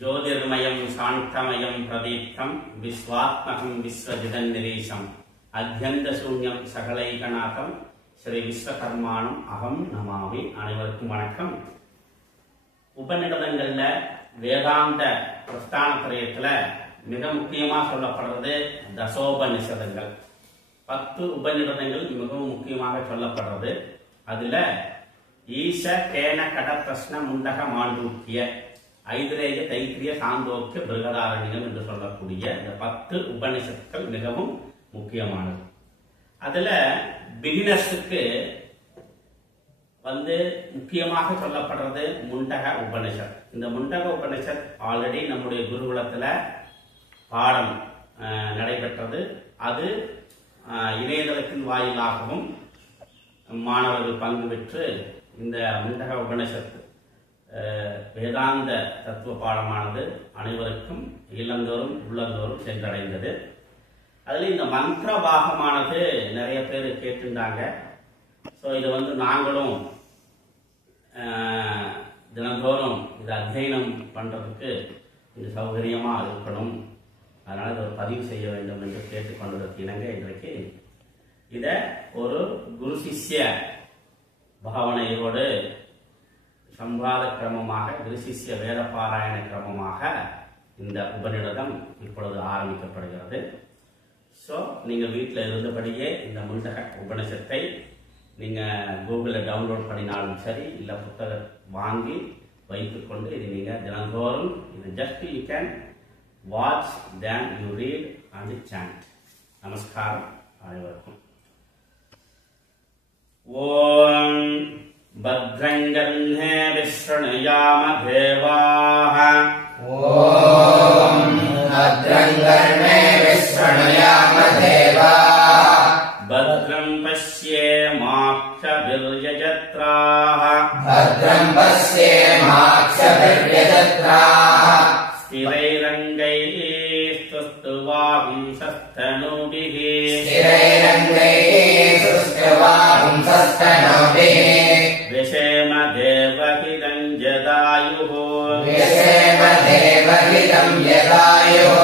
ज्योतिर्मयं शांतमयं प्रदीप्तं विश्वात्मकं विश्वजिदन्निरीशं अध्यन्तशून्यं सकलैकनाथं श्री विश्वकर्माणं अहं नमामि. அனைவருக்கும் வணக்கம். உபநிடதங்கள்ல வேதாந்த பிரஸ்தானத்திரயத்துல மிக முக்கியமா சொல்லப்படுறது தசோபநிஷதங்கள். 10 உபநிடதங்கள் மிகவும் முக்கியமாக சொல்லப்படுறது. அதுல ஈச கேன கட பிரஷ்ன முண்டக மாண்டூக்கிய ஐதிரேய தைத்திரிய சாந்தோக்கிய பிருகதாரண்யம் என்று சொல்லக்கூடிய இந்த 10 உபநிஷத்துக்கள் மிகவும் முக்கியமானது. அதுல பிகினர்ஸுக்கு முக்கியமாக சொல்லப்படுறது முண்டக உபனிஷத். இந்த முண்டக உபனிஷத் ஆல்ரெடி நம்முடைய குருகுலத்துல பாடம் நடைபெற்றது. அது இணையதளத்தின் வாயிலாகவும் மாணவர்கள் பங்கு பெற்று இந்த முண்டக உபனிஷத் வேதாந்த தத்துவ பாடமானது அனைவருக்கும் இல்லந்தோறும் உள்ளந்தோறும் சென்றடைந்தது. அதுல இந்த மந்திர பாகமானது நிறைய பேர் கேட்டிருந்தாங்க. ஸோ இதை நாங்களும் தினந்தோறும் இதை அத்தியனம் பண்றதுக்கு கொஞ்சம் சௌகரியமா இருக்கணும், அதனால இதை பதிவு செய்ய வேண்டும் என்று கேட்டுக்கொண்டதற்கு இணங்க இன்றைக்கு இதை ஒரு குரு சிஷ்ய பாவனையோடு சம்பாத கிரமமாக குரு சிஷ்ய வேத பாராயண கிரமமாக இந்த உபநிடதம் இப்பொழுது ஆரம்பிக்கப்படுகிறது. ஸோ நீங்கள் வீட்டில் இருந்தபடியே இந்த முண்டக உபநிஷத்தை நீங்கள் கூகுளில் டவுன்லோட் பண்ணினாலும் சரி, இல்லை புத்தகம் வாங்கி வைத்துக்கொண்டு இது நீங்கள் தினந்தோறும் இது just you can watch then you read and sand. நமஸ்காரம் அனைவருக்கும். ஓம் பத்ரங்கர்ணே விஷ்ணுயாம தேவாஹ. ஓம் பத்ரங்கர்ணே விஷ்ணுயாம தேவாஹ. பத்ரம் பஷ்யேமாக்ஷபிர்யஜத்ராஹ. பத்ரம் பஷ்யேமாக்ஷபிர்யஜத்ராஹ. ஸ்திரைரங்கைஸ்துவாஹிம்சஸ்தனூபிஹ. ஸ்திரைரங்கைஸ்துவாஹிம்சஸ்தனூபிஹ. விஷேம தேவஹிதம் யதாயுः. விஷேம தேவஹிதம் யதாயுः.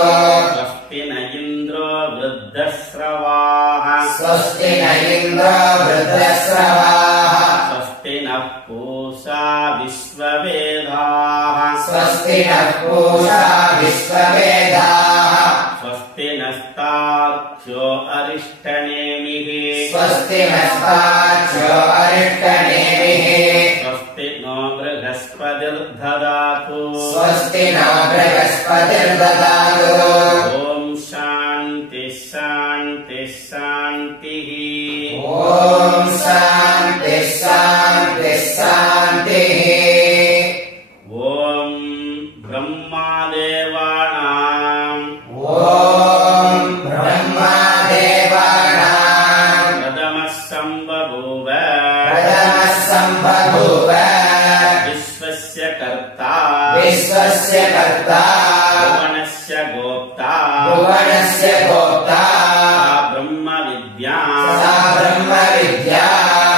ஸ்வஸ்தி ந இந்திரோ விருத்தஸ்ரவாः. ஸ்வஸ்தி ந இந்திரோ விருத்தஸ்ரவாः. ஸ்வஸ்தி நः பூஷா விஸ்வவேதாः. ஸ்வஸ்தி நः பூஷா விஸ்வவேதாः. ஸ்வஸ்தி நஸ்தார்க்ஷ்யோ அரிஷ்டநேமிः. ஸ்வஸ்தி நஸ்தார்க்ஷ்யோ அரிஷ்டநேமிः. ஸ்வஸ்தி நோ ப்ரஹஸ்பதிர்ததாது. ஸ்வஸ்தி நோ ப்ரஹஸ்பதிர்ததாது. ஓம் சாந்தி சாந்தி சாந்திः. ஓம் சாந்தி சாந்தி சாந்திः. ஓம் பிரம்மாதேவானாம் ஓம் பிரம்மாதேவானாம் பிரதமः சம்பபூவ. பிரதமः சம்பபூவ. விஸ்வஸ்ய கர்த்தா விஸ்வஸ்ய கர்த்தா புவனஸ்ய கோப்தா புவனஸ்ய கோப்தா பிரம்ம வித்யா சா பிரம்ம வித்யா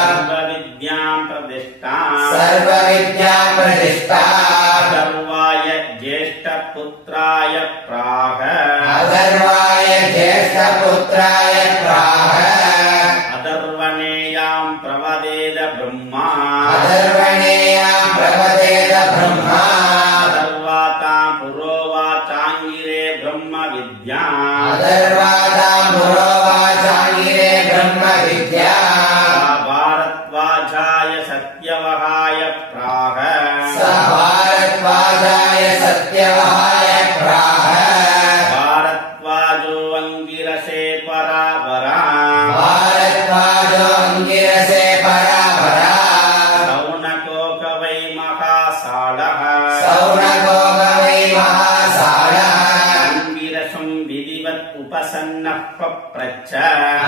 சர்வ வித்யாம் பிரதிஷ்டா சர்வவித்யா பிரதிஷ்டா சர்வாய ஜேஷ்ட புத்ராய பிராக அதர்வாய ஜேஷ்ட புத்ராய பிராக அதர்வணேயாம் பிரவதேத பிரம்மா அதர்வணேயாம் பிரவதேத பிரம்மா அதர்வாதாம் புரோவாச்சாங்கிரே பிரம்ம வித்யா அதர்வாதாம் புரோவாசாங்கிரே பிரம்ம வித்யா பாரத்வாஜாய சத்யவகாய பிராக ச பாரத்வாஜாய சத்யவகாய பிராக பாரத்வாஜோ அங்கிரசே பராபரா பாரத்வாஜோ அங்கிரசே பராபரா சௌனகோகவை மகாசாலஹ சௌனகோகவை மகாசாலः அங்கிரசம் விதிவத் உபசன்னः பப்ரச்ச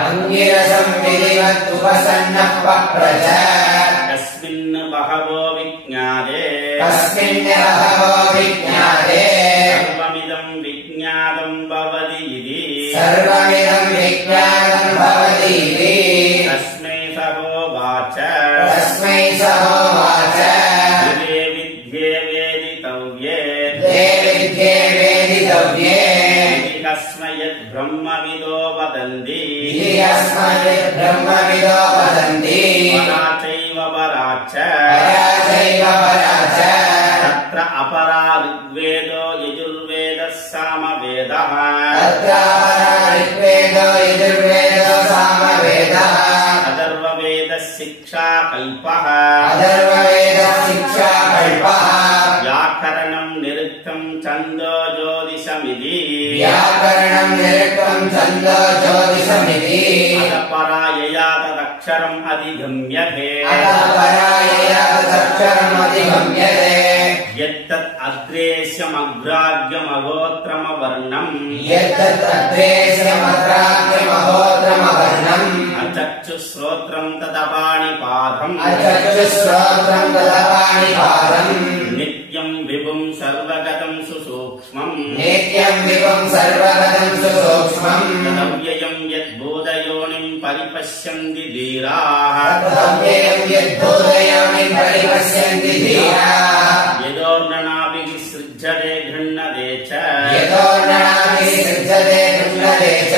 அங்கிரசம் விதிவத் உபசன்னः பப்ரச்ச கஸ்மின் பகவோ விஜ்ஞாதே தஸ்மின் பகவோ விஜ்ஞாதே சர்வமிதம் விஜ்ஞாதம் பவதி இதி சர்வமிதம் விஜ்ஞாதம் பவதீதி தஸ்மை சகோவாச தஸ்மை சஹோவாச வித்யே வித்யே வேதிதவ்யே தேவி यस्मात् ब्रह्मविदो वदन्ति पराचैव पराच पराचैव पराच तत्र अपरा ऋग्वेदो यजुर्वेदः सामवेदः तत्र अपरा ऋग्वेदो यजुर्वेदो सामवेदः अथर्ववेदः शिक्षाकल्पः अथर्ववेदः शिक्षाकल्पः व्याकरणं निरुक्तं छन्दो ज्योतिषमिति व्याकरणं निरुक्तं छन्दो ज्योतिषमिति अपरा यया तदक्षरम् अधिगम्यते अपरायया तदक्षरम् अधिगम्यते यत्तत् अग्रेस्यमग्राह्यमगोत्रमवर्णम् यत्तत् अग्रेस्यमग्राह्यमहोत्रमवर्णम् अचक्षुश्रोत्रं तदपाणिपादम् अचक्षुश्रोत्रं तदपाणिपादम् नित्यं विभुं सर्वगतं सुसूक्ष्मम् नित्यं विभुं सर्वगतं सुसूक्ष्मम् तदव्ययं यद्भूतयोनिं परिपश्यन्ति धीराः तदव्ययं यद्भूतयोनिं परिपश्यन्ति धीराः यदोर्ननाभिः सृज्यते गृह्णते च यतो ननाभिः सृज्यते गृह्णते च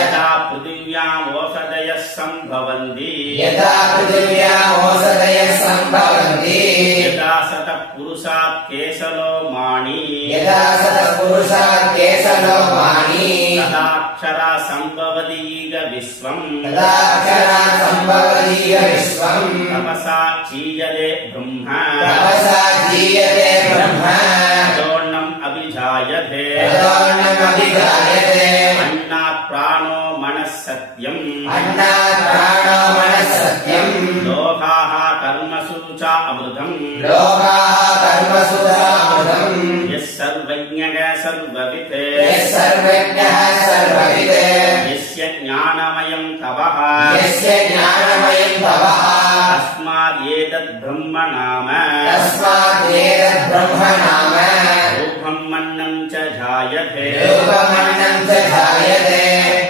यदा पृथिव्याम् ओषधयः सम्भवन्ति यथा पृथिव्याम् ओषधयः सम्भवन्ति यदा सतः पुरुषात् केशलो माणि यथा सतः पुरुषात् केशलोमानि तदाक्षरा सम्भवति ईग विश्वम् तदाक्षरा सम्भवतीह विश्वम् तपसा क्षीयते ब्रह्म तपसा जीयते ब्रह्म तदोर्णम् अभिजायते तदोर्णमभिजायते अन्नात् प्राणो मनः सत्यम् अन्नात् प्राणो मनः सत्यम् लोकाः कर्मसु च अमृतम् लोकाः कर्मसु सामृतम् यः सर्वज्ञः सर्ववित् यः सर्वज्ञः सर्ववित् यस्य ज्ञानमयम् तपः यस्य ज्ञानमयं तपः तस्मादेतद् ब्रह्म नाम तस्मात् एतद् ब्रह्म नाम रूपम् मन्नम् च जायते रूपमन्नं च जायते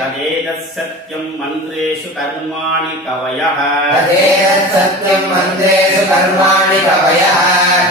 तदेतत् सत्यम् मन्त्रेषु कर्माणि कवयः तदेतत् सत्यं मन्त्रेषु कर्माणि कवयः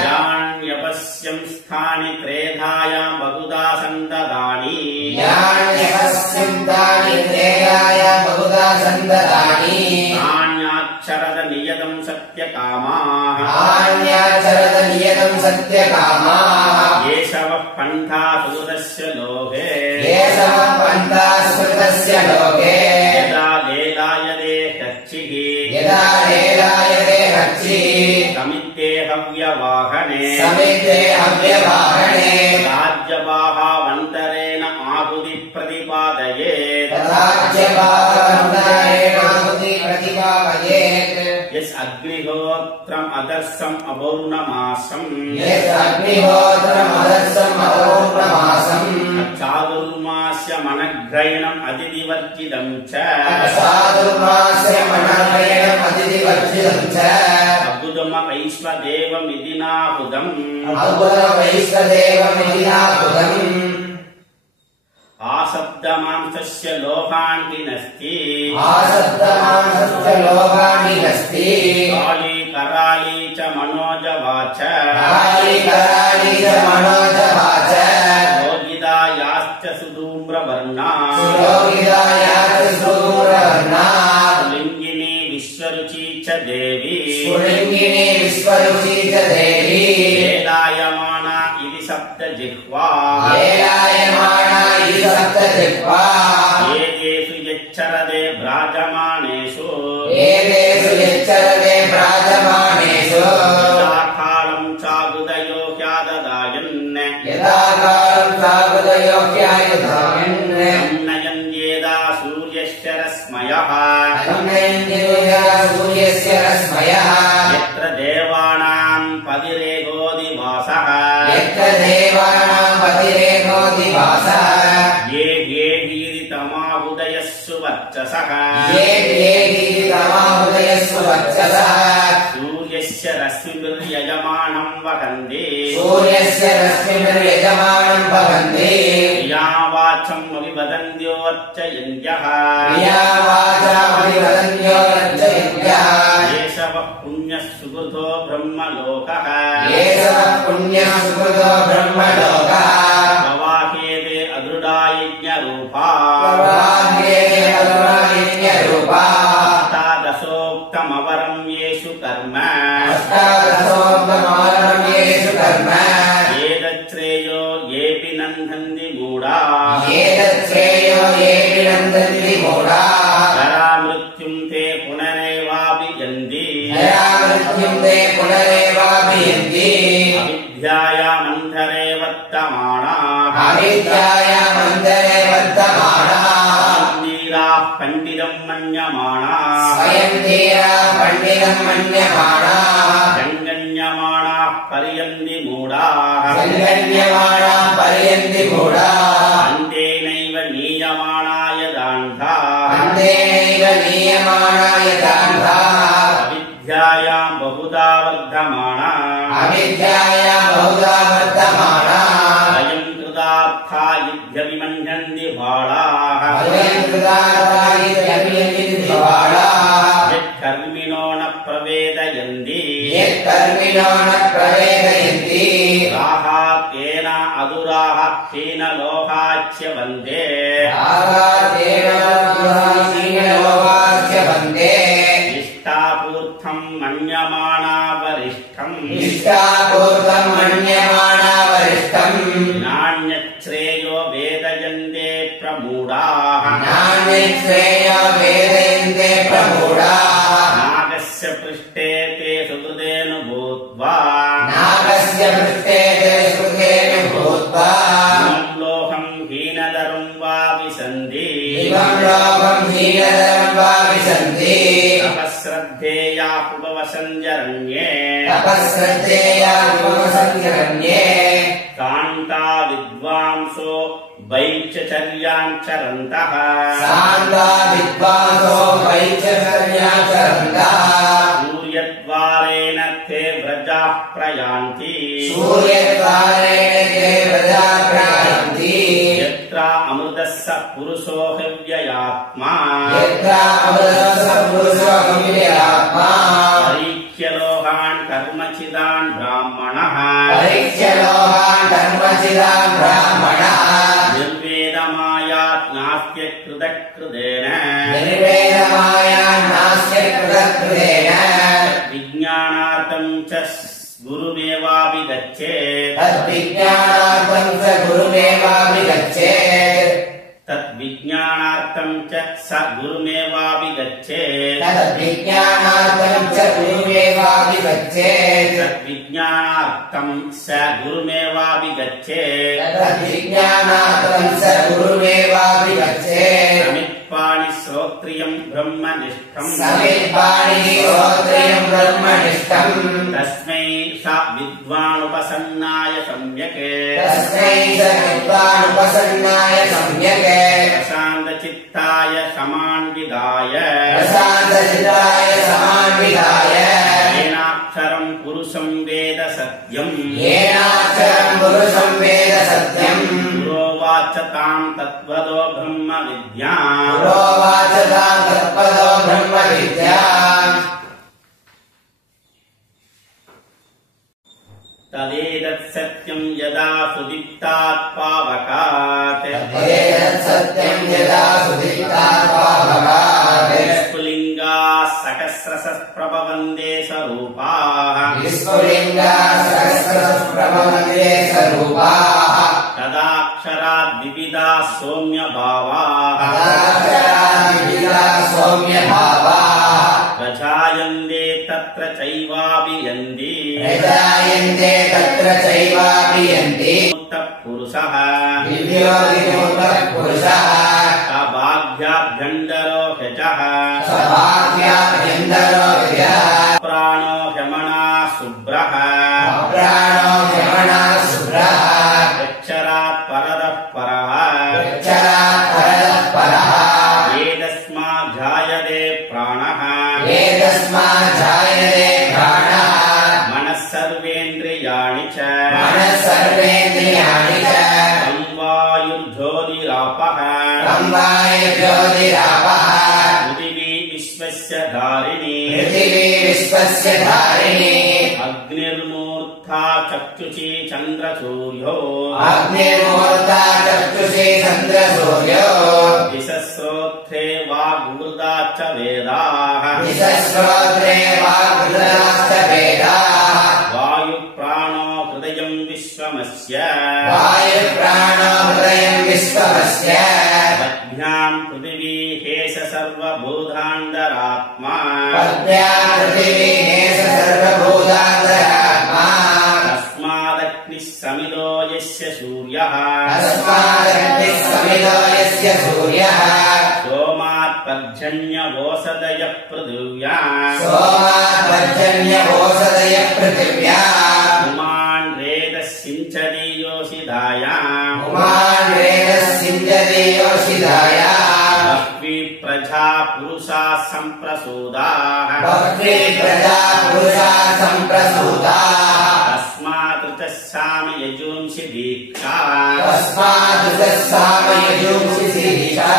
यान्यपश्यम् स्थानि त्रेधायाम् बहुधा सन्ततानि यान्यपश्यन्तानि त्रेयाय बहुधा सन्ततानि नान्याक्षरद नियतम् सत्यकामाः आन्याचरत नियतं सत्यकामाः येषवः पन्था सूदस्य लोके येषवः पन्था स्मृतस्य लोके यदा लेलायते कच्चिः यदा लेलायते हर्षिः समित्ते हव्यवाहने समिते हव्यवाहने राज्यबाहावन्तरेण आहुति प्रतिपादयेत् तथाच्यभावन्तरेणाहुति प्रतिपादयेत् यस् अग्निहोत्रम् अदर्शम् अपौर्णमासम् यत् अग्निहोत्रमदर्शम् अपौर्णमासम् चातुर्मास्य मनग्रयणम् अतिथिवर्जितम् च चातुर्मास्य मनर्वयणम् अतिथिवर्जितम् च अबुधमवैश्वदेवमिति नाहुतम् अबुधमवैश्वदेवमिति नाहुतम् आसप्तमांसस्य लोकाण्टिनस्ति आसप्तमांसस्य लोकाण्टिनस्ति काली कराली च मनोजवाच काली कराली च मनोजवाच योगिता याश्च सुधूम्रवर्णा सुलोकितायाश्च सुदूरवर्णा लिङ्गिनी विश्वरुचि च देवी सुलिङ्गिनी विश्वरुचि च देवी वेदायमाना इति सप्तजिह्वा येलायमाना इति सप्तजिह्वा एतेषु यच्चरते भ्राजमानेषु एतेषु यच्चरते भ्राजमानेषु यदाकालं चाबुदयो ह्याददायन् यदा कालं सागुदयो ह्यायुधायन् नयन्येदा सूर्यस्य रश्मयः अन्नयन्तिरुया सूर्यस्य रश्मयः यत्र देवानां पतिरेकोदिवासः यत्र देवानां पतिरेको दिवासः ये हीरितमाहुदयस्सु वर्चसः ये तमाहुदयस्सु वर्चसः सूर्यस्य रश्मिभिर्यजमानं वहन्ति सूर्यस्य रश्मिभिर्यजमानं भवन्ति या वाचम् अभिवदन्त्योऽर्चयन्त्यः या वाचामभिवदन्त्यो रक्षयन्त्यः येषवः पुण्यः सुकृतो ब्रह्मलोकः येषवः पुण्यः सुकृतो ब्रह्मलोकः प्रवाहेते अदृढा यज्ञरूपा प्रवाह्येते अधुना यज्ञरूपा देवाभियन्ति अविद्यायामन्धरे वर्तमानाः अविद्यायामन्तरे वर्तमानाः वीराः पण्डितं मन्यमानाः स्वयं धीरा पण्डितं मन्यमानाः जङ्गण्यमाणाः पर्यन्ति मूढाः जङ्गण्यमाणाः पर्यन्ति मूढाः अन्तेनैव नीयमाणाय दान्धाः अन्तेनैव नीयमाणाय दान्धाः अविद्यायां बहुधा वर्धमानाः अविद्याया बहुधा वर्तमानाः अयं कृतार्था युध्यविमन्यन्ति बालाः वयं कृतार्था इत्यभियन्ति बालाः यत्कर्मिणो न प्रवेदयन्ति यत्कर्मिणो न प्रवेदयन्ति राहात्तेन अदुराः क्षीणलोहाच्य वन्दे आगातेन हीनलोकास्य वन्दे इष्टापूर्थं मन्यमाना वरिष्ठम् इष्टापूर्तं मन्यमाना वरिष्ठम् नान्यच्छ्रेयो वेदयन्ते प्रमूढाः नान्यश्रेयो वेदयन्ते प्रमूढाः नागस्य पृष्ठे ते सुहृदेन भूत्वा नागस्य पृष्ठे ते सुखेन भूत्वा इमं लोकं हीनतरं वा विशन्ति इमं लोकं हीनतरं वा विशन्ति तपःश्रद्धेया उपवसञ्जरण्ये तपःश्रद्धेया विमसञ्जरण्ये कान्ता विद्वांसो वैच्यचर्याञ्चरन्तः शान्ता विद्वांसो वैच्यचर्याचरन्तः सूर्यद्वारेण ते व्रजाः प्रयान्ति सूर्यद्वारेण ते व्रजा प्रयान्ति यत्र अमृतस्य पुरुषो हव्ययात्मा यत्र अमृतस्य पुरुषो हव्ययात्मा परीक्ष्यलोकान् कर्मचिदान् ब्राह्मणः परीक्ष्यलोकान् कर्मचिदान् ब्राह्मणः निर्वेदमायात् नास्त्य कृतकृतेन निर्वेदमायान्नास्य कृतकृतेन विज्ञानार्थं च गुरुमेवाभिगच्छेत् तद्विज्ञानार्थं च गुरुमेवाभिगच्छेत् तद्विज्ञानार्थं च स गुरुमेवाभिगच्छेत् तद्विज्ञानार्थं च गुरुमेवाभिगच्छेत् तद्विज्ञानार्थं स गुरुमेवाभिगच्छेत् तद्विज्ञानार्थं स गुरुमेवाभिगच्छेत् समित्पाणि श्रोत्रियं ब्रह्मनिष्ठम् समित्पाणि श्रोत्रियं ब्रह्मनिष्ठम् तस्मै स विद्वानुपसन्नाय सम्यक् तस्मै स विद्वानुपसन्नाय सम्यक् प्रशान्तचित्ताय समान्विताय प्रशान्तचित्ताय समान्विताय येनाक्षरं पुरुषं वेद सत्यम् येनाक्षरं पुरुषं वेद सत्यम् गुरोवाच तां तत्त्वतो ब्रह्म विद्याम् पुरोवाच तां तत्त्वतो ब्रह्मविद्याम् तदेतत् सत्यं यदा सुदीप्तात् पावकात् तदेतत् सत्यं यदा सुदीप्तात् पावकात् स्फुलिङ्गाः सहस्रशः प्रभवन्ते स्वरूपाः विस्फुलिङ्गाः सहस्रशः प्रभवन्ते स्वरूपाः तदाक्षरात् विविधाः सौम्यभावाः तदाक्षरात् विविधाः सौम्यभावाः प्रजायन्ते तत्र चैवाभियन्ति प्रजायन्ते तत्र चैवाभियन्ति पुरुषः दिव्यो विमूर्तः पुरुषः सभाभ्याभ्यन्तरो ह्यजः सभाभ्याभ्यन्तरो ह्यजः प्राणो ह्यमना शुभ्रः अप्राणो ह्यमनः शुभ्रः अक्षरात् परतः परः अक्षरात् परतः परः एतस्मात् जायते प्राणः एतस्मात् जायते प्राणः मनः सर्वेन्द्रियाणि च मनः सर्वेन्द्रियाणि च तं वायुर्ज्योतिरापः तं वायुर्ज्योतिरापः पृथिवी विश्वस्य धारिणी पृथिवी विश्वस्य धारिणी अग्निर्मूर्धा चक्षुषी चन्द्रसूर्यो अग्निर्मूर्ता चक्षुषी चन्द्रसूर्यो दिशस्रोत्रे वाग्वृता च वेदाः दिशस्रोत्रे वाग्वृताश्च वेदाः वायुप्राणो हृदयं विश्वमस्य वायुप्राणो हृदयं विश्वमस्य पद्भ्यां पृथिवी हेश सर्वभूतान्तरात्मा पद्भ्यां पृथिवी हेश सर्वभूतान्तरात्मा समिदो यस्य सूर्यः तस्मादग्निः समिदो यस्य सूर्यः सोमात् पर्जन्यवोषधयः पृथिव्याम् सोमात्पर्जन्यवोषधयः पृथिव्याम् उमान् रेदः सिञ्चति योषिधायाम् उमान् रेदः सिञ्चति योषिधायाम् बह्वी प्रजा पुरुषाः सम्प्रसूताः बह्वी प्रजा पुरुषाः सम्प्रसूताः तस्मात् ऋतः साम यजूंसि दीक्षा तस्मात् सामयजूंसि दीक्षा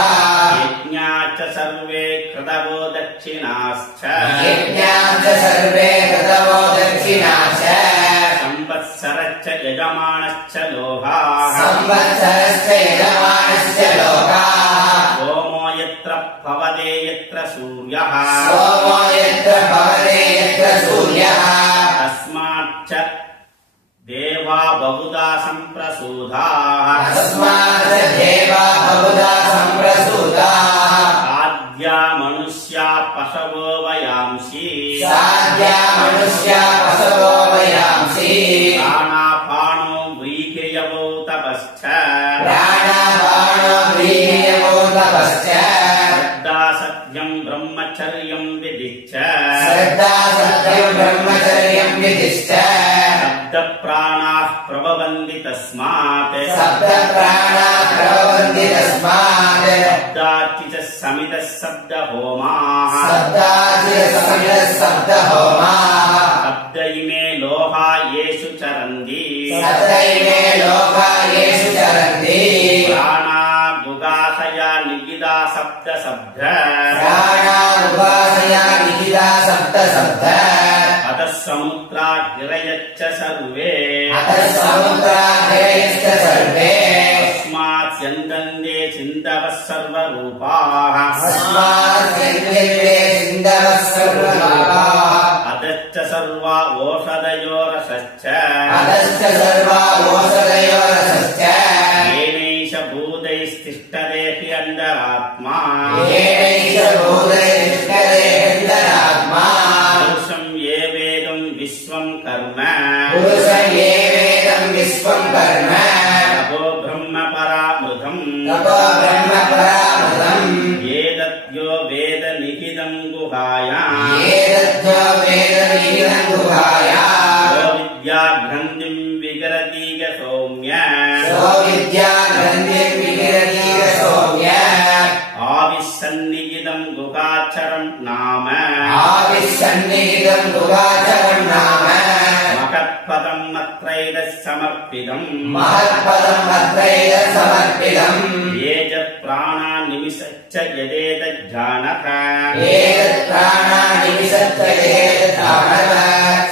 यज्ञाच्च सर्वे कृतवो दक्षिणाश्च यज्ञाच्च सर्वे कृतवो दक्षिणाश्च संवत्सरश्च यजमानश्च लोहाः संवत्सरश्च यजमानश्च लोकाः सोमो यत्र भवते यत्र सूर्यः सोमो यत्र भवते यत्र सूर्यः तस्माच्च देवा बहुधा सम्प्रसूताः तस्मात् देवा बहुधा सम्प्रसूताः साध्या मनुष्या पशवो वयांसि साध्या मनुष्या पशवो वयांसि प्राणापानो व्रीहियवो तपश्च प्राणापानो व्रीहियवो तपश्च श्रद्धा सत्यं ब्रह्मचर्यं विदिच्च श्रद्धा सत्यं ब्रह्मचर्यं विदिश्च शब्दप्राणाः प्रभवन्ति तस्मात् सप्तप्राणाः प्रभवन्ति तस्मात् शब्दाच्च समितः शब्दहोमाः शब्दाचिरसमितः शब्दहोमाः शब्द इमे लोहा येषु चरन्ति सप्तैमे लोका येषु चरन्ति प्राणा गुगासया निगिदा सप्तशब्द प्राणानुपासया निहिता सप्तशब्द अतः समुद्रा गिरयच्च सर्वे अतः समुद्राग्रयश्च सर्वे तस्मात् स्यन्दन्ते चिन्तवः सर्वरूपाः तस्मात् यज्ञे सिन्धवः सर्वलोकाः अतश्च सर्वा ओषधयो रसश्च अतश्च सर्वा ओषधयो रसश्च येनैष भूतैस्तिष्ठते हि अन्तरात्मा येनैष भूतैर्तिष्ठते अन्तरात्मा पुरुषं ये वेदं विश्वं कर्म पुरुषं ये वेदं विश्वं कर्म तपो ब्रह्म परामृतम् तपो ब्रह्म परामृतम् एतद्यो वेद निहितं गुहायाम् एतद्यो वेदनिहितं गुहायाम् यो विद्या ग्रन्थिं विगरतीग सौम्य सो विद्या ग्रन्थिं विकिरणीय सौम्य आविसन्निहितं गुहाचरं नाम आविसन्निहितं गुहाचरं नाम महत्पदं मत्रैदः समर्पितम् महत्पदम् अत्रैव समर्पितम् ये च प्राणा निमिषच्च यदेतज्जानः एतत् प्राणानिमिषत्वयेतत्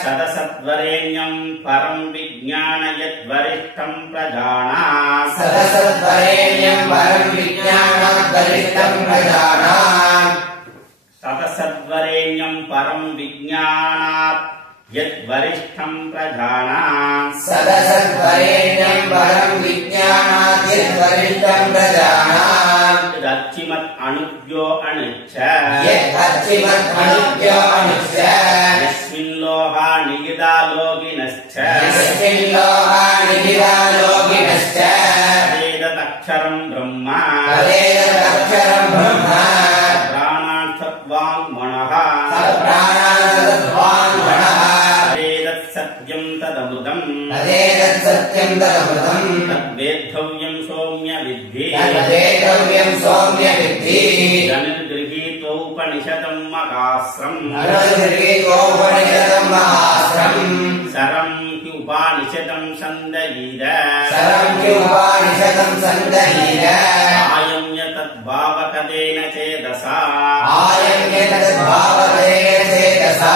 सदसद्वरेण्यं परं विज्ञान यद्वरिष्ठं प्रजानाम् सदसद्वरेण्यं परं विज्ञानात् वरिष्ठं प्रजानाम् सदसद्वरेण्यं परं विज्ञानात् यद्वरिष्ठं प्रजानाम् सदसद्वरेण्यं परं विज्ञानात् यद्वरिष्ठं प्रजानाम् यदच्चिमत् अणुभ्यो अणुच्च यदच्चिमत्मनुभ्यो अनुच्च यस्मिन् लोहा निगिदा लोगिनश्च यस्मिन् लोहा निहिता लोकिनश्च तदेतदक्षरं ब्रह्म तदेतदक्षरं ब्रह्म प्राणान् सत्त्वाङ्मनः सत्प्राणानसत्त्वाङ्मनः तदेतत्सत्यं तदमृतम् तदेतत्सत्यं तदमृतम् तद्वेद्धव्यं सौम्य विद्धि तद्वेतव्यं सौम्य विद्धि जनिर्गृहीतोपनिषदं मकास्रम् अनुगृहीतोपनिषदं महास्त्रम् सरं हि उपानिषदं सन्दयीद सरं क्युपानिषदं सन्दहीर आयम्य तद्भावकदेन चेदसा आयम्य तद्भावतेन चेतसा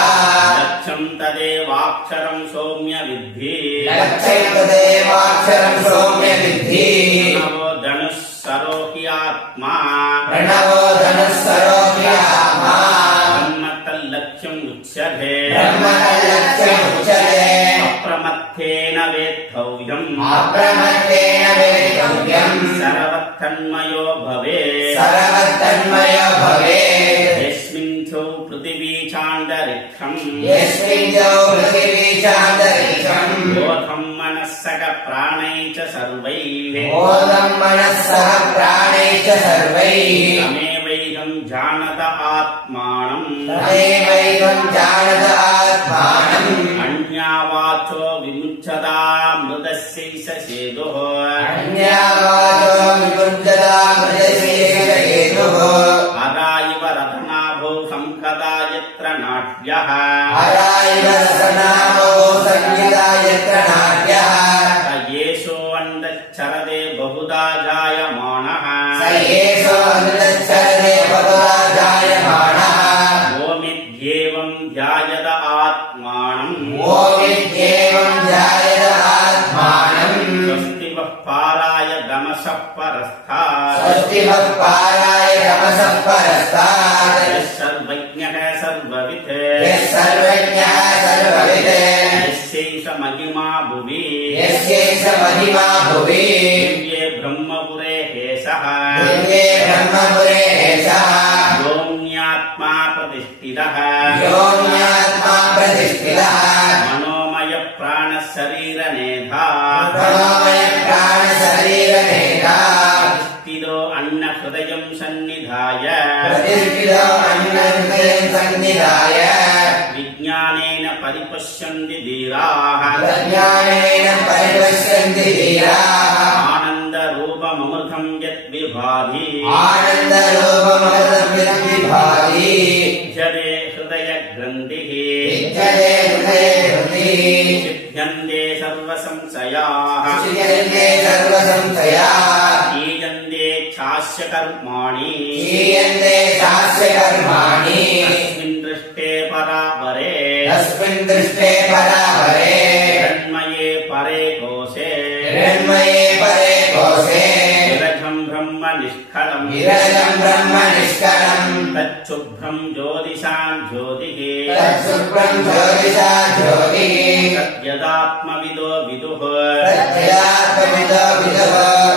लक्ष्यं तदेवाक्षरं सौम्य विद्धि लक्ष्यैतदेवाक्षरं सौम्य विद्धि नवो धनुः सरोहि आत्मा प्रणवो धनुः सरोऽप्यात्मा ब्रह्मतल्लक्ष्यम् उच्यते ब्रह्मतल्लक्ष्यमुच्यते अप्रमत्थेन वेद्धव्यम् अप्रमत्तेन वेदितव्यम् सर्वतन्मयो भवेत् सर्वतन्मयो भवेत् यस्मिन् च पृथिवी चान्तरिक्षम् यस्मिन् च पृथिवी ईशान्तरीक्षम् बोधं मनस्सह प्राणैः च सर्वैः बोधं मनस्सह प्राणैः च सर्वैः तमेवैकं जानत आत्मानं तमेवैकं जानत आत्मानम् अन्यावाचो विमुच्यता मृतस्यैष सेदुः अन्यावाचो विमुच्यता मृतस्यैष हेतुः हरा इव रत्नाभो संकदा यत्र नाट्यः हरा इव रत्नाभो संकदा यत्र नाट्यः स येषो अन्तश्चरते बहुधा जायमानः स एषो अन्तश्चरते बहुधा जायमानः ओमित्येवं ध्यायत आत्मानं ओमित्येवं ध्यायत आत्मानम् स्वस्ति वः पाराय दमसः परस्तात् स्वस्ति वः पाराय तमसः परस्तात् यः सर्वज्ञः सर्ववित् यः सर्वज्ञः सर्ववित् यस्यैष महिमा भुवि यस्यैष महिमा भुवि दिव्ये ब्रह्मपुरे हेसः दिव्ये ब्रह्मपुरे एषः योऽन्यात्मा प्रतिष्ठितः योऽन्यात्मा प्रतिष्ठितः मनोमय प्राणशरीरनेधा मनोमय प्राणशरीरनेता प्रतिष्ठितो अन्नहृदयं सन्निधाय प्रतिष्ठितो अन्नहृदयं सन्निधाय विज्ञानेन परिपश्यन्ति धीराः प्रज्ञानेन परिपश्यन्ति धीराः आनन्दरूपममृतं यद्विभाति आनन्दरूपममृतं यद्विभाति विद्यते हृदयग्रन्थिः विद्यते हृदयग्रन्थिः सिद्ध्यन्ते सर्वसंशयाः क्षीयन्ते सर्वसंशयाः ईयन्ते चास्यकर्माणि क्षीयन्ते शास्त्रकर्माणि तस्मिन् दृष्टे परापरे तस्मिन् दृष्टे परापरे हिरण्मये परे कोशे हिरण्मये परे कोशे विरजं ब्रह्म निष्कलम् विरजं ब्रह्म निष्कलम् तच्छुभ्रं ज्योतिषां ज्योतिः तत्सुभ्रं ज्योतिषा ज्योतिः तद्यदात्मविदो विदुः तद्यदात्मविदो विदुः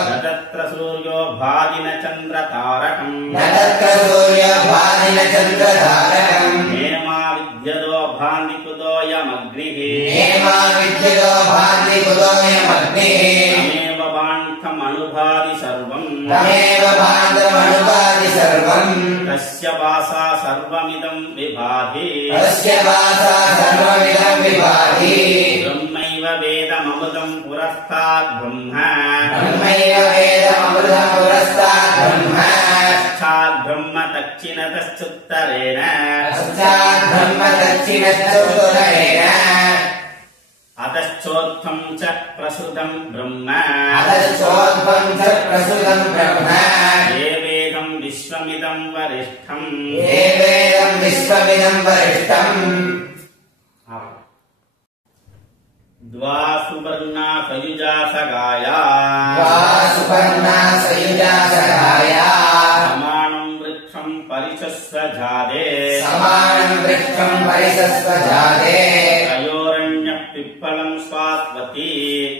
न तत्र सूर्यो भाति न चन्द्रतारकम् न तत्र सूर्यो भाति न चन्द्रतारकम् हेमा विद्यतो भान्ति कुतोऽयमग्निः हेमा विद्युतो भाति कुतोऽयमग्निः तमेव बाण्ठमनुभाति सर्वम् तमेव भान्तमनुभाति सर्वम् तस्य वासा सर्वमिदं विभाति तस्य वासा सर्वमिदं विभाति ब्रह्मैव वेदममृतं पुरस्तात् ब्रह्म ब्रह्मैव वेदममृतं पुरस्तात् ब्रह्म पश्चात् ब्रह्म दक्षिणतश्चुत्तरेण पश्चात् ब्रह्म दक्षिणश्चोत्तरेण अतश्चोत्थं च प्रसृतं ब्रह्म अधश्चोत्थं च प्रसृतं ब्रह्म देवेदं विश्वमिदं वरिष्ठम् देवेदं विश्वमिदं वरिष्ठम् द्वा सुवर्णा सयुजा सगाया वा सुपर्णा सयुजा सहाया समानं वृक्षं परिशस्वजाते समानं वृक्षं परिशस्वजाते तयोरण्यः पिप्पलं स्वात्वती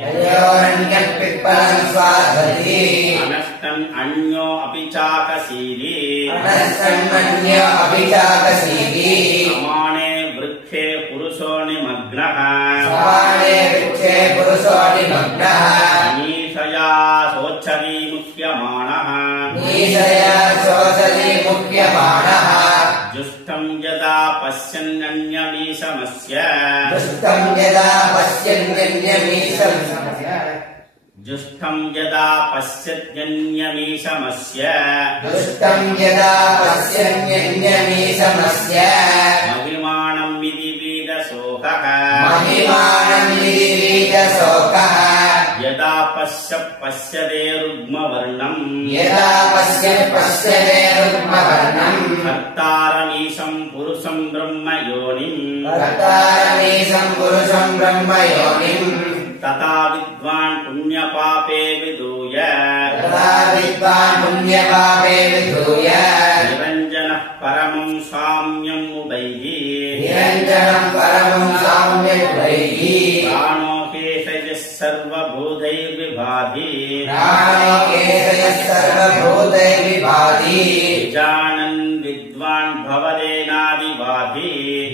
तयोरन्यः पिप्पलं स्वाधति अनष्टन् अन्यो अपि चाकशीरी अनस्तन्मन्यो अभिचाकसीति समाने वृक्षे पुरुषो निमग्नः समाने वृक्षे पुरुषो निमग्नः नीषया शोचनीमुह्यमाणः नीशया शोचति मुह्यमाणः जुष्टं यदा पश्यन्नन्यमीशमस्य दुष्टं यदा पश्यन्यन्यमीशं जुष्टं यदा पश्यत्यन्यमीशमस्य दुष्टं यदा पश्यन्यन्यमीशमस्य महिमानं विधि वीदशोकः महिमानं विधिवीतशोकः यदा पश्यते रुग्मवर्णम् यदा पश्यते रुग्मवर्णम् कर्तारमीशं पुरुषं ब्रह्मयोनिम् कर्तारमीशं पुरुषं ब्रह्मयोनिम् तथा विद्वान् पुण्यपापे विदूय तदा विद्वान् पुण्यपापे विधूय निरञ्जनः परमं साम्यम् उभैः निरञ्जनं परमं साम्यग्रैः प्राणो केशयः सर्वभूतैर्विभाति प्राणो केशयः सर्वभूतैर्विभाति जानन् विद्वान् भवदेनादिवाति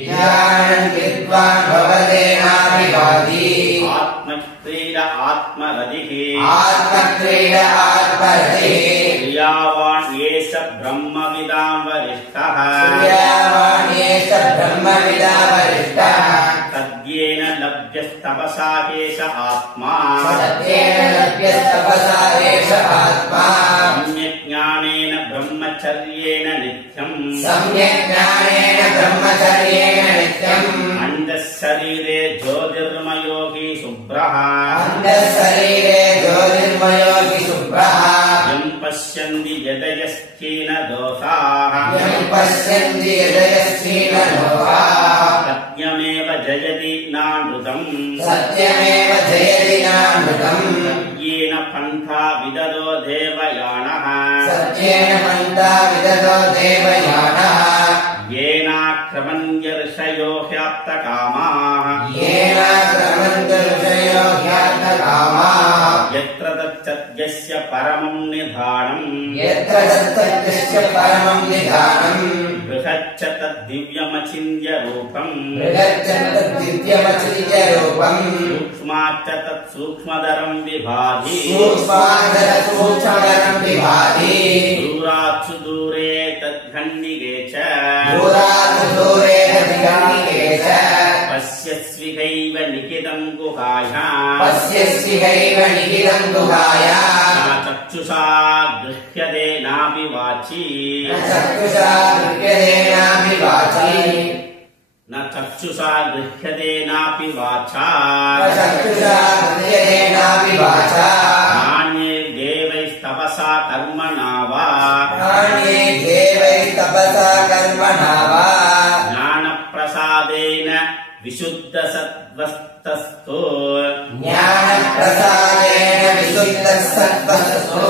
जानन् विद्वान् भवदेनाभिवादी विभाति आत्मक्रीड आत्मरतिः आत्मक्रीड आत्मरतिः क्रियावान् एष ब्रह्मविदां वरिष्ठः क्रियावाण्येष ब्रह्मविदा वरिष्ठः तद्येन लभ्यस्तपसा एष आत्मा सत्येन लभ्यस्तपसा एष आत्मा सम्यक् ज्ञानेन ब्रह्मचर्येण नित्यम् सम्यक् ज्ञानेन ब्रह्मचर्येण नित्यम् अन्तःशरीरे ज्योतिर्मयोगी शुभ्रः अन्तःशरीरे ज्योतिर्मयोगी शुभ्रः यं पश्यन्ति यदयश्चीन दोषाः यं पश्यन्ति यदयश्चीनलोकाः सत्यमेव जयति नानृतम् सत्यमेव जयति नानृतम् येन पन्था विददो देवयानः सत्येन मन्ता विदतो देवयानः येनाक्रमन्यर्षयो ह्याप्तकामाः येन क्रमन्तो ऋषयो ह्यार्थकामाः यत्र तच्चद्यस्य परमं निधानम् यत्र तत्तस्य परमं निधानम् बृहच्च तद्दिव्यमचिन्त्य रूपम् मृगच्च तद्दिव्यमचिन्त्यरूपम् सूक्ष्माच्च तत्सूक्ष्मदरं विभाति सूक्ष्मादरसूक्ष्मदरं विभाति दूरात्सु दूरे तद्घण्डिके च दूरात् दूरे तद्गणिके च पश्यस्विहैव निहितं गुहायाम् पश्यस्यैव निहितं गुहायाम् न चक्षुषा गृह्यते नापि वाची न चक्षुषा गृह्यते नापि वाची न चक्षुषा गृह्यते नापि वाचा न चक्षुषा गृह्यते नापि वाचा नान्यैर्देवैस्तपसा कर्मणा वा नान्ये देवैस्तपसा कर्मणा वा ज्ञानप्रसादेन विशुद्धसत्त्वस्तस्थो ज्ञानप्रसादेन विशुद्धसत्त्वस्तु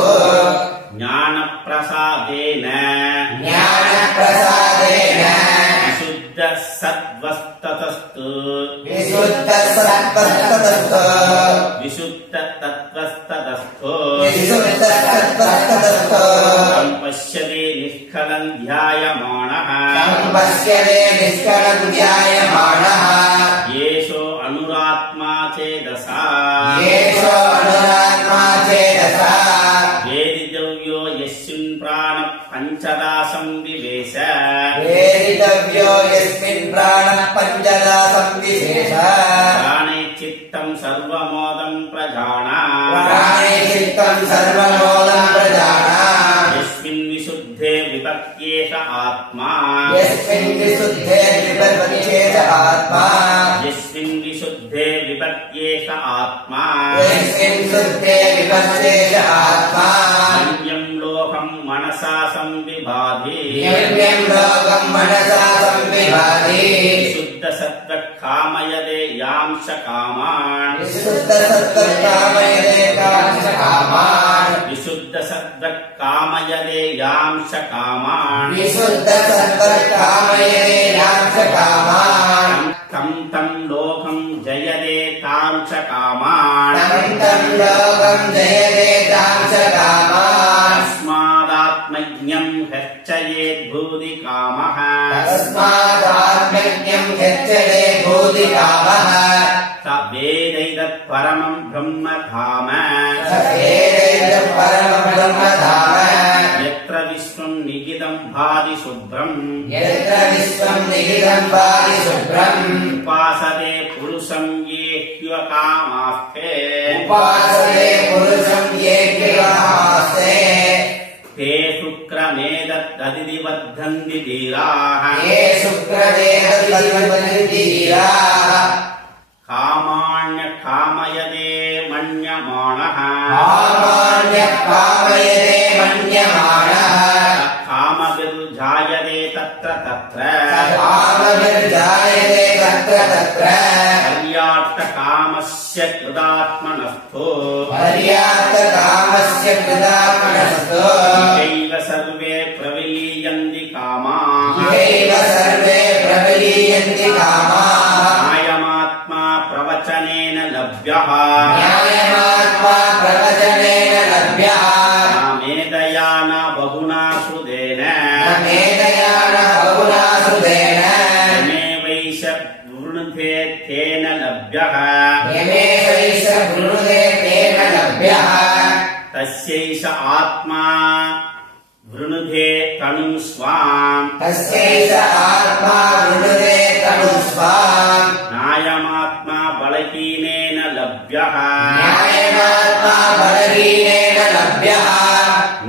ज्ञानप्रसादेन ज्ञानप्रसादेन विशुद्धसत्त्वस्ततस्तु विशुद्धसत्त्वस्तु विशुद्धतत्त्वस्ततस्थो विशुद्धसत्त्वस्तु पश्यते निष्कलं ध्यायमाणः पश्यते निष्कलं ध्यायमाणः येषो अनुरात्मा चेदसा येषो अनुरात्मा चेतसा वेदितव्यो यस्मिन् प्राणः पञ्चदासं विवेश वेदितव्यो यस्मिन् प्राणः पञ्चदा संविशेष प्राणे चित्तं सर्वमोदं प्रजाना प्राणे चित्तं सर्वमोदं प्रजाना यस्मिन् विशुद्धे विभक्त्येष आत्मा यस्मिन् विशुद्धे विभक्त्येष आत्मा यस्मिन् विशुद्धे विभक्त्येष आत्मा यस्मिन् शुद्धे विभक्त्येष आत्मा अन्यं लोकं मनसा संविभाति दिव्यं लोकं मनसा संविभाति विशुद्धसत्त्वकामयते यांश कामान् विशुद्धसत्त्वकामयते कामान् विशुद्धसत्त्वकामयते यांश कामान् विशुद्धसत्त्वकामयते यांश कामान् तं लोकं जयते तांश कामान् तं लोकं जयते तांश कामान् तस्मादात्मज्ञं ह्यर्चयेद्भूति कामः तस्मादात्मज्ञं ह्यर्चते भूति कामः स वेदैतत् परमं ब्रह्म धाम स वेदैतत् परमं ब्रह्म धाम यत्र विश्वं निहितं भाति शुभ्रम् यत्र विश्वं निहितं भाति शुभ्रम् उपासते पुरुषं ये ह्यकामास्ते उपासते पुरुषं ये विवाहास्ते ते शुक्रमेतदतिवर्धन्ति धीराः ये शुक्रदेहवन्ति धीराः कामाण्य कामयते मन्यमाणः कामान्य कामयते मन्यमानः कामभिर्जायते तत्र तत्र कामभिर्जायते तत्र तत्र पर्याप्तकामस्य कृतात्मनस्थो पर्याप्तकामस्य कृतात्मनस्तु इहैव सर्वे प्रविलीयन्ति कामाः इहैव सर्वे प्रविलीयन्ति कामाः न्यायमात्मा प्रवचनेन लभ्यः न्यायमात्मा प्रवचनेन लभ्यः मेधया न बहुना श्रुतेन मेधया न बहुना श्रुतेन मे वैश वृणुते तेन लभ्यः वृणुते तेन लभ्यः तस्यैष आत्मा वृणुते तनुं स्वाम् तस्यैष आत्मा वृणुते तनुं स्वाम् नायमात्मा बलहीनेन लभ्यः न्यायमात्मा बलहीनेन लभ्यः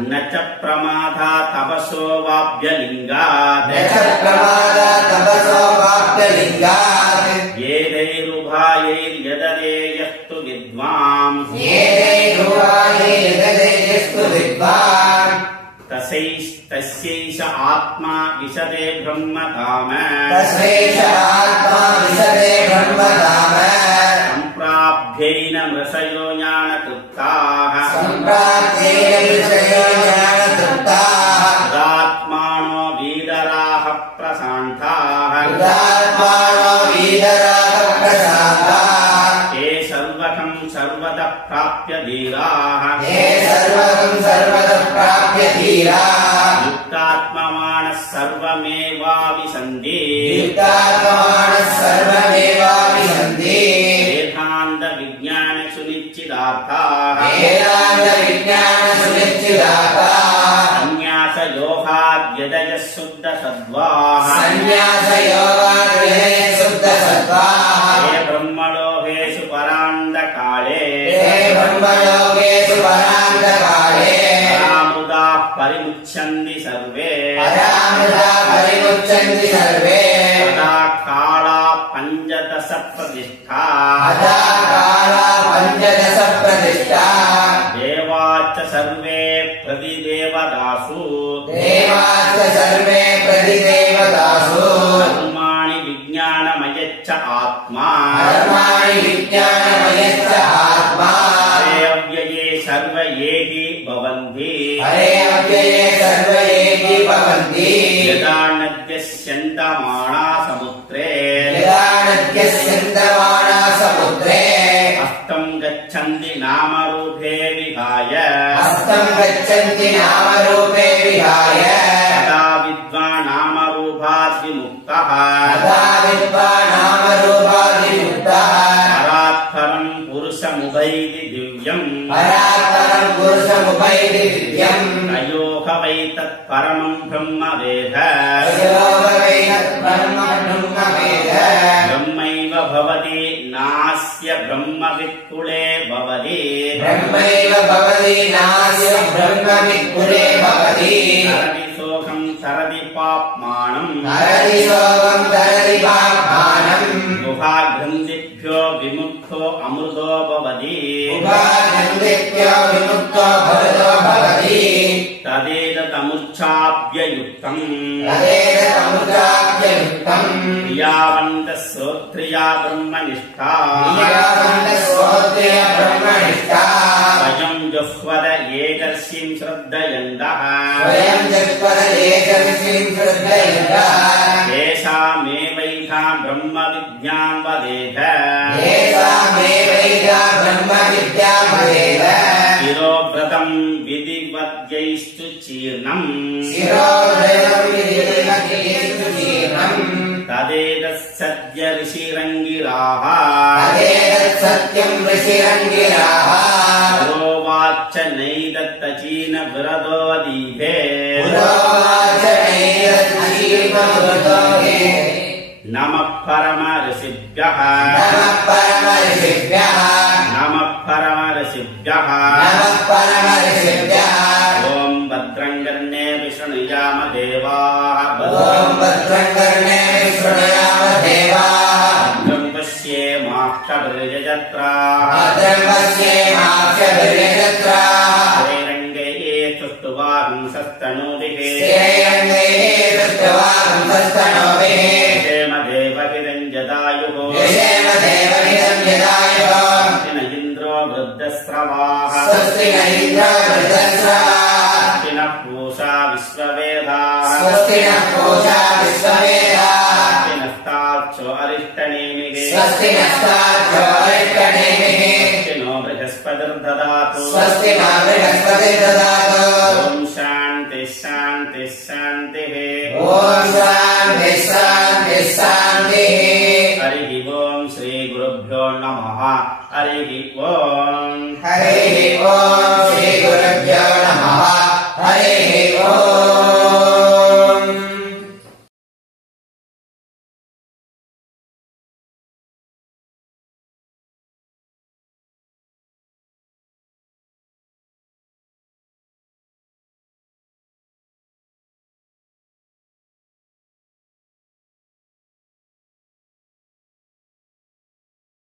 न च प्रमादा तपसो वाप्यलिङ्गात् न च प्रमादा तपसो वाप्यलिङ्गात् येदैरुभायैर्यददेयस्तु विद्वान् येदैरुभायैर्यददेयस्तु विद्वान् तस्यैष आत्मा विशदे ब्रह्मधाम तस्यैष आत्मा विशदे ब्रह्मधाम सम्प्राप्यैन मृषयो ज्ञानतृप्ताः सम्प्राप्यैन मृषयो ज्ञानतृप्ताः तदात्मानो वीदराः प्रशान्ताः तदात्मानो वीदराः प्रशान्ताः ते सर्वकं सर्वतः प्राप्य धीराः ते सर्वं सर्वतः प्राप्य धीराः युक्तात्ममानः सर्वमेवाभिसन्धि युक्तात्मानः सर्वमेवाभिसन्धि वेदान्तविज्ञानसुनिश्चितार्थाः वेदान्तविज्ञानसुनिश्चितार्थाः संन्यासयोगाद्यदयः शुद्धसद्वाः संन्यासयोगाद्यदयः शुद्धसत्त्वाः हे ब्रह्मलोकेषु परान्धकाले ते ब्रह्मलोकेषु परान्तकाले परामृताः परिमुच्यन्ति सर्वे परामृता परिमुच्यन्ति सर्वे तदा काला पञ्चदश प्रतिष्ठा अथा काला पञ्चदश प्रतिष्ठा देवाच्च सर्वे प्रतिदेवतासु देवाश्च सर्वे प्रतिदेवतासु कर्माणि विज्ञानमयच्च आत्मा कर्माणि विज्ञानमयश्च आत्मा हरे अव्यये सर्व एकी भवन्ति हरे अव्यये सर्व एकी भवन्ति यदा नद्यस्यन्तमाणा समुद्रे यदा नद्यस्यन्तमाना समुद्रे हस्तं गच्छन्ति नामरूपे विहाय हस्तं गच्छन्ति नामरूपे विहाय तदा विद्वान् नामरूपात् विमुक्तः तदा विद्वान् नामरूपादिमुक्तः परात्परं पुरुषमुपैति दिव्यम् परात्परं पुरुषमुपैति दिव्यम् तयोः वै तत्परमं ब्रह्म वेद ब्रह्मैव भवति नास्य ब्रह्मवित्कुले भवति ब्रह्मैव भवति नास्य ब्रह्मवित्कुले भवति तरदिशोकं तरदि पाप्मानम् तरति शोकं तरति पाप्मानम् गुहाग्रन्थिभ्यो विमुक्तो अमृतो भवति उपागन्धिभ्यो विमुक्तो भवतो भवति तदेतदमुच्चाप्ययुक्तम् तदेतदमुच्चाप्ययुक्तम् क्रियावन्तः श्रोत्रिया ब्रह्मनिष्ठा क्रियावन्तः ब्रह्मनिष्ठाः स्वयं जुह्वद एकर्षिं श्रद्धयन्तः स्वयं जगत्पद एकविषयं श्रद्धयन्तः तेषामेवैषा ब्रह्मविद्यां वदेत येषामेवैषा ब्रह्मविद्या वदेत शिरोव्रतं विधिवद्यैस्तु चीर्णम् शिरोव्रतं विधिवद्यैस्तु चीर्णम् तदेतत्सद्य ऋषिरङ्गिराः तदेतत्सत्यं ऋषिरङ्गिराः पुरोवाच नैदत्तचीन विरदोदीभे पुरोवाच नैदत्तचीनविरदोदीभे नमः परम ऋषिभ्यः नमः परम ऋषिभ्यः नमः परम ऋषिभ्यः नमः परम ऋषिभ्यः ॐ भद्रं कर्णेभिः शृणुयाम देवाः ॐ भद्रं कर्णेभिः शृणुयाम देवाः भद्रं पश्येमाक्षभिर्यजत्राः भद्रं पश्येमाक्षभिर्यजत्राः श्रीरङ्गैः तुष्टुवांसस्तनूभिः श्रीरङ्गैः तुष्टुवांसस्तनूभिः क्षेम देवहिरञ्जदायुः यशेम देवहितं यदायुः स्वस्ति न इन्द्रो वृद्धस्रवाः स्वस्ति न इन्द्रो वृद्धस्रवाः स्वस्ति नः पूषा विश्ववेदाः स्वस्ति नः पूषा विश्ववेदाः स्वस्ति नस्तार्क्ष्यो अरिष्टनेमिः स्वस्ति नस्तार्क्ष्यो अरिष्टनेमिः स्वस्ति नो बृहस्पतिर्ददातु स्वस्ति नो बृहस्पतिर्ददातु ॐ शान्तिः शान्तिः शान्तिः ॐ शान्तिः शान्तिः शान्तिः हरिः ॐ श्रीगुरुभ्यो नमः हरिः ఓం హరి ఓం శ్రీ గురుభ్యో